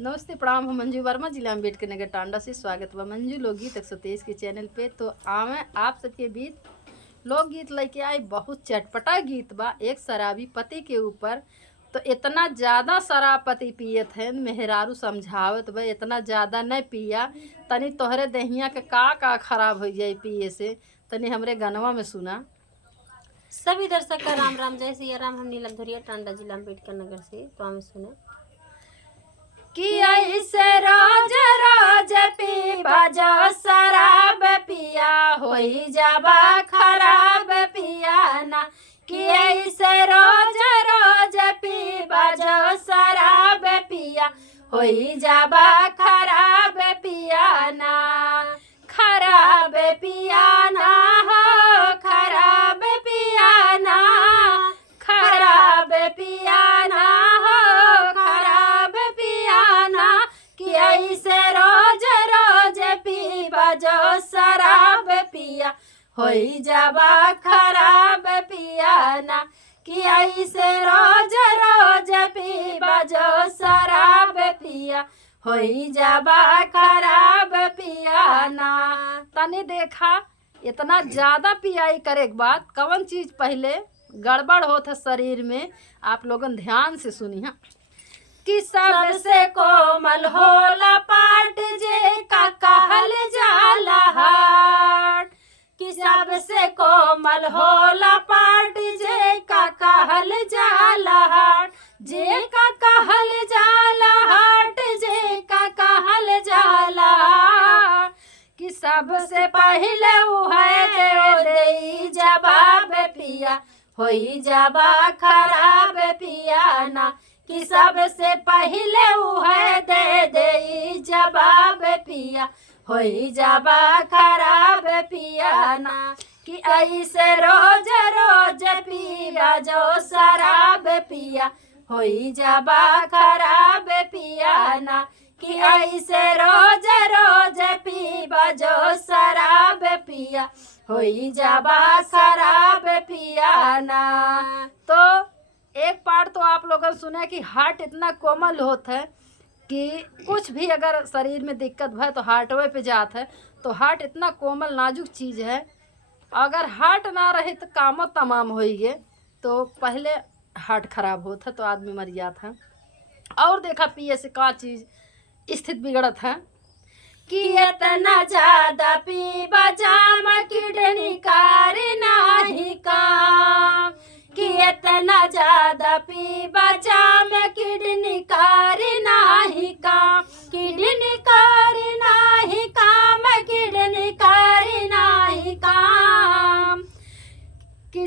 नमस्ते प्रणाम। हम मंजू वर्मा, जिला अम्बेडकर नगर टांडा से स्वागत बा मंजू लोकगीत 123 के चैनल पे। तो आवे आप सबके बीच लोकगीत लेके आए। बहुत चटपटा गीत बा एक शराबी पति के ऊपर। तो इतना ज़्यादा शराब पति पियत है, मेहरारू समझावत बा इतना ज़्यादा नहीं पिया, तनी तोहरे दहिया के का खराब हो जाए पिए से। तनी हमरे गनवा में सुना। सभी दर्शक का राम राम, जय सिया राम। हम नीलम धुरिया, टांडा जिला अम्बेडकर नगर से। तो हमें सुने कि ऐसे रोज रोज पीबा जो शराब पिया होई जाबा खराब पिया ना। कि ऐसे रोज रोज पीबा जो शराब पिया होई जाबा खराब पिया ना। खराब पिया ना हो खराब पिया ना, खराब पिया ना हो खराब पिया ना। कि ऐसे रोज रोज पीबा जो शराब पिया होई जाबा खराब पिया ना। कि ऐसे रोज रोज पीबा जो शराब पिया होई जाबा खराब पिया ना। तने देखा इतना ज़्यादा पियाई करे के बाद कौन चीज़ पहले गड़बड़ होत है शरीर में, आप लोगन ध्यान से सुनिए। कि सबसे कोमल होला पाट जे का कहल जाला हाट। कि सबसे कोमल होला पाट जे का कहल जाला हाट। जे का कहल जाला हाट, जे का कहल जाला हाट। कि सबसे पहले उहे दे जवाब पिया होई जाबा खराब पिया ना। कि सबसे पहले उहे दे जवाब पिया होई जाबा खराब पिया ना। कि ऐसे रोज रोज पिया जो शराब पिया होई जाबा खराब पिया ना। कि ऐसे रोज रोज पीबा जो शराब पिया होई जाबा शराब पिया ना। तो एक पार्ट तो आप लोगों सुने कि हार्ट इतना कोमल होता है कि कुछ भी अगर शरीर में दिक्कत भय तो हार्टवे पे जात है। तो हार्ट इतना कोमल नाजुक चीज़ है, अगर हार्ट ना रहे तो कामो तमाम होइए। तो पहले हार्ट खराब होता तो आदमी मर जाता है। और देखा पिए से का चीज़ स्थिति बिगड़त है। कि इतना ज्यादा पीबा जाम किडनी कार नाही काम। कि इतना ज्यादा पीबा जाम किडनी कार नाही काम। किडनी कार नाही काम, किडनी कार नाही काम। कि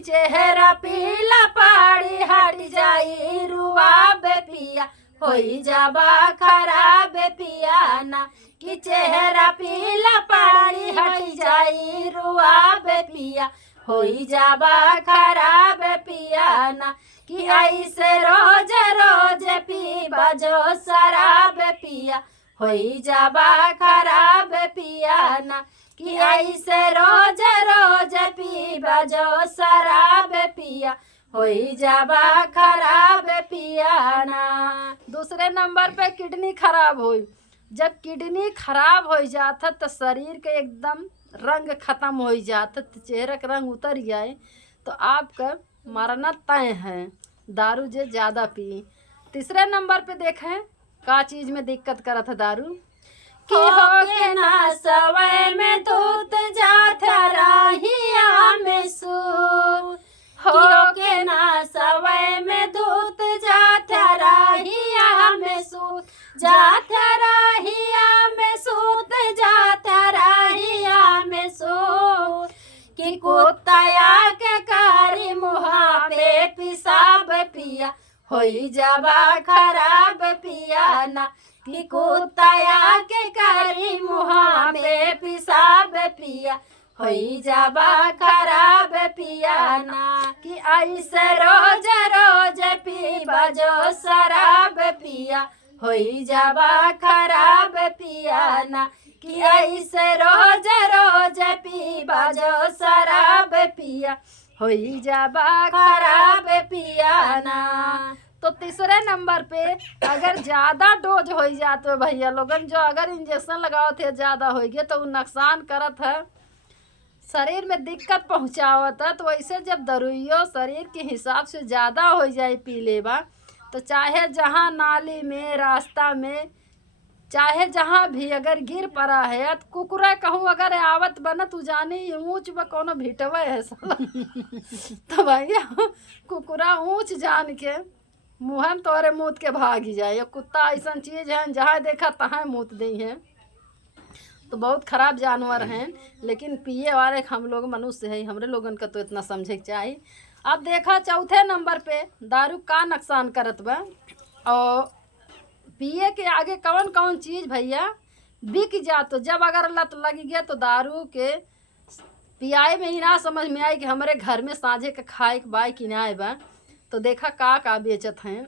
चेहरा पीला पाड़ी हट जाई रुआब पिया होई जाबा खराब पिया ना। कि चेहरा पीला पाड़ी हट जाई रुआब पिया होई जाबा खराब पिया ना। कि ऐसे रोज रोज पीबा जो शराब पिया होई जाबा खराब पिया ना। कि ऐसे रोज रोज पीबा जो शराब पिया होई जाबा खराब पिया ना। दूसरे नंबर पे किडनी खराब हुई। जब किडनी खराब हो जाता तो शरीर के एकदम रंग खत्म हो जाता, तो चेहरे का रंग उतर जाए तो आपका मरना तय है। दारू जे ज़्यादा पी। तीसरे नंबर पे देखें का चीज़ में दिक्कत करा था दारू। कि हो के ना सवय में दूत जात राहिया में सू। हो के ना सवय में दूत जात राहिया में सूत। जात राहिया में सूत, जात राहिया में सूत। कि कुत्ता के कारी मुहा पे पिसाब पिया होई जाबा खराब पिया ना। कि कुत्ता के कारी मुहा पे पिसाब पिया होई जाबा खराब पिया ना। कि ऐसे रोज रोज पीबा जो शराब पिया होई जाबा खराब पिया ना। कि ऐसे रोज रोज पीबा जो शराब पिया होई जाबा खराब पिया ना। तो तीसरे नंबर पे अगर ज़्यादा डोज हो जात है भैया लोगन, जो अगर इंजेक्शन लगाओ थे ज़्यादा हो गए तो वो नुकसान करत है, शरीर में दिक्कत पहुँचावत है। तो वैसे जब दरुइयो शरीर के हिसाब से ज़्यादा हो जाए पी लेबा, तो चाहे जहाँ नाली में, रास्ता में, चाहे जहाँ भी अगर गिर पड़ा है तो कुकुरा कहूँ अगर आवत बना तू जानी ऊँच में कोनो भिटवे है साला तो भैया कुकुरा ऊँच जान के मुँह में तोरे मूत के भागी जाए। ये कुत्ता ऐसा चीज़ है जहाँ देखा तहाँ मूत दी है, तो बहुत खराब जानवर हैं। लेकिन पिए वाले हम लोग मनुष्य है, हमरे लोगन का तो इतना समझे के चाहिए। अब देखा चौथे नंबर पे दारू का नुकसान करत बा, और पिए के आगे कौन कौन चीज़ भैया बिक जा। तो जब अगर लत लगी गया तो दारू के पियाए में ही ना समझ में आई कि हमारे घर में साझे के खाए के बाई कि ना आए बा। तो देखा का बेचत हैं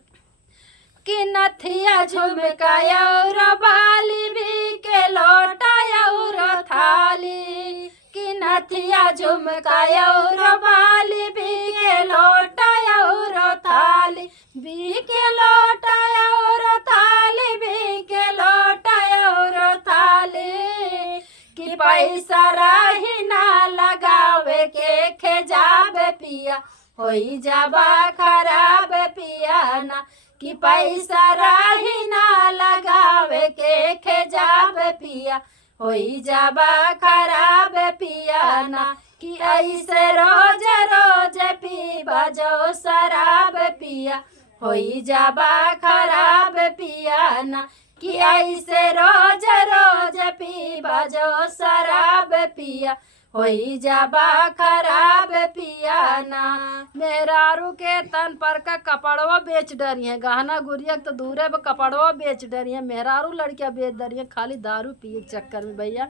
कि नथिया झुमका और बाली भी के लोटा और थाली, कि नथिया झुमका और बाली भी के लोटा और थाली, भी के लोटा और थाली, भी के लोटा और थाली, कि पैसा रही ना लगावे के खेजाबे पिया होई जाबा खराब पिया ना, कि पैसा रही ना लगावे के खेजाब पिया होई जाबा खराब पिया ना, कि ऐसे रोज रोज पीबा जो शराब पिया होई जाबा खराब पिया ना, कि ऐसे रोज रोज पीबा जो शराब पिया होई जाबा खराब पिया ना। मेहरारू के तन पर का कपड़वा बेच डरी है, गहना गुड़िया तो दूरे पर कपड़वा बेच डरी है, मेहरारू लड़कियां बेच डरी है खाली दारू पिए के चक्कर में। भैया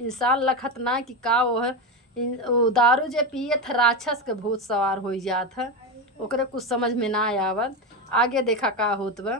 इंसान लखत ना कि का वो है वो दारू जे पिए थ राक्षस के भूत सवार हो जात है, ओकरे कुछ समझ में ना आवत। आगे देखा का होत बा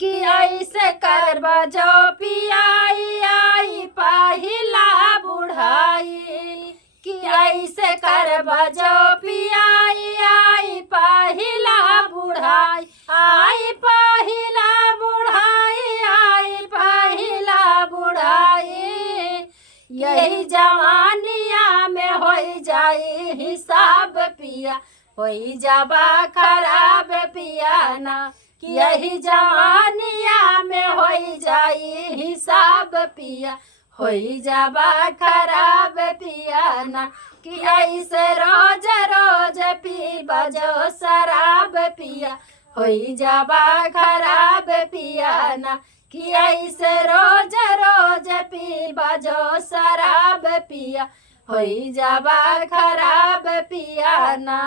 कि ऐसे करबा जो पियाई आई पहिला बुढ़ाई, कि ऐसे करबा जो पियाई आई पहिला बुढ़ाई, आई पहिला बुढ़ाई, आई पहिला बुढ़ाई, यही जवानिया में होई जाई हिसाब पिया होई जाबा खराब पिया ना, कि यही जवानिया में होई जाई हिसाब पिया होई जाबा खराब पिया ना, कि ऐसे रोज रोज पीबा जो शराब पिया होई जाबा खराब पिया ना, कि ऐसे रोज रोज पीबा जो शराब पिया होई जाबा खराब पिया ना।